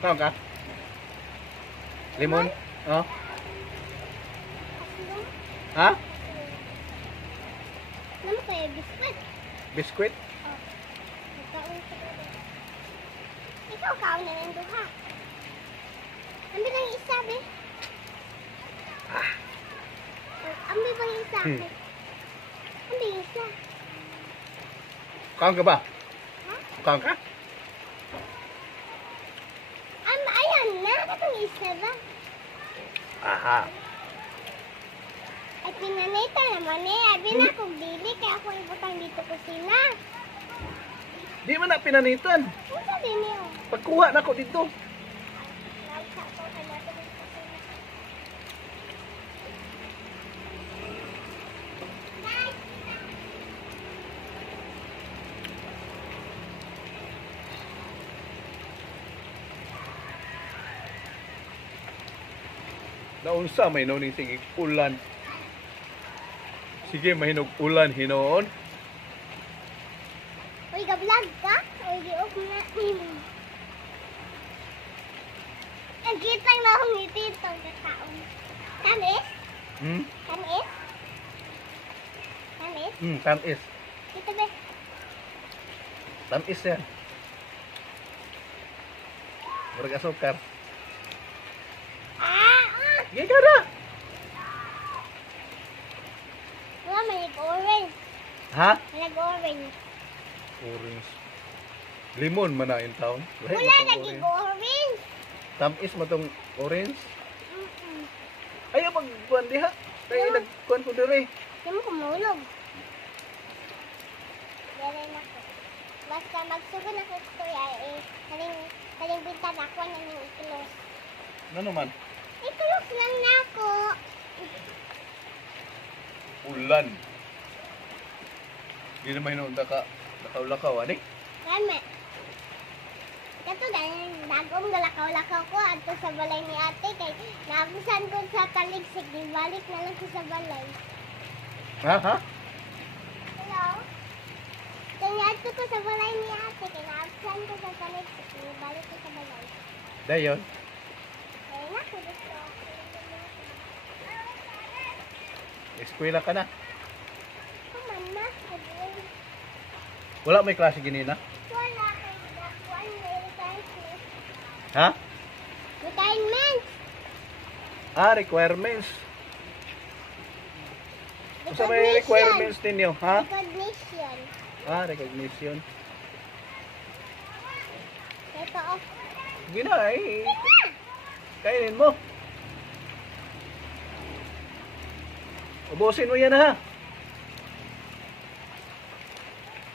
Kaon ka? Limon? Oh. Ha? Naman kayo, biskwit. Biskwit? Oh. Nagkaon ka na. Ikaw, kaon na ng duha. Ambi lang yung isa, be. Ambi bang yung isa? Ambi yung isa. Kaon ka ba? Ha? Kaon ka? Ayan na. Katong isa ba? Aha. Ay, pinanita naman eh. Abi na kung dili, kaya ako ibutang dito kusina. Di man na pinanitan. Ano sabi niyo? Pagkuha na ko dito. Naunsa may nuning tingig ulan. Sige, mahinog ulan hinoon. Uy, ga-vlog ka? Uy, di-off na. Nagkita na akong ngiti itong kataon. Tamis? Hmm? Tamis? Tamis? Tamis. Dito ba? Tamis yan. Murag asukar. Gaya ka na. Wala, may nag-orange. Ha? May nag-orange. Orange. Limon man na in town. Lahi Wala, mo tong orange. nag-orange. Tamis mo tong orange. Mm-mm. Ayaw magkuhan diha. Kaya nagkuhan ko dire. Hindi mo kumulog. Dere na ko. Basta magsugo na ko ito, kaling bintan ako na ng itulos. Ano man? Itulos lang na ako. Ulan. Di naman hinunta ka. Lakaw-lakaw, ani? Kame. Kato dahil dagom galakaw-lakaw ko adto sa balay ni ate kay nabusan ko sa taligsik di balik na lang ko sa balay. Ha? Ha? Hello? Kaya adto ko sa balay ni ate kay nabusan ko sa taligsik di balik ko sa balay. Dayon. Kaya na ko gusto. Eskwela ka na. Kuman na. Wala may klase ginina. Wala kay dakuan may requirements. Ha? Requirements. Requirements. Sa may requirements ninyo, ha? Recognition. Recognition. Ito off. Sige na, eh. Kainin mo. Ubusin mo yan, ha?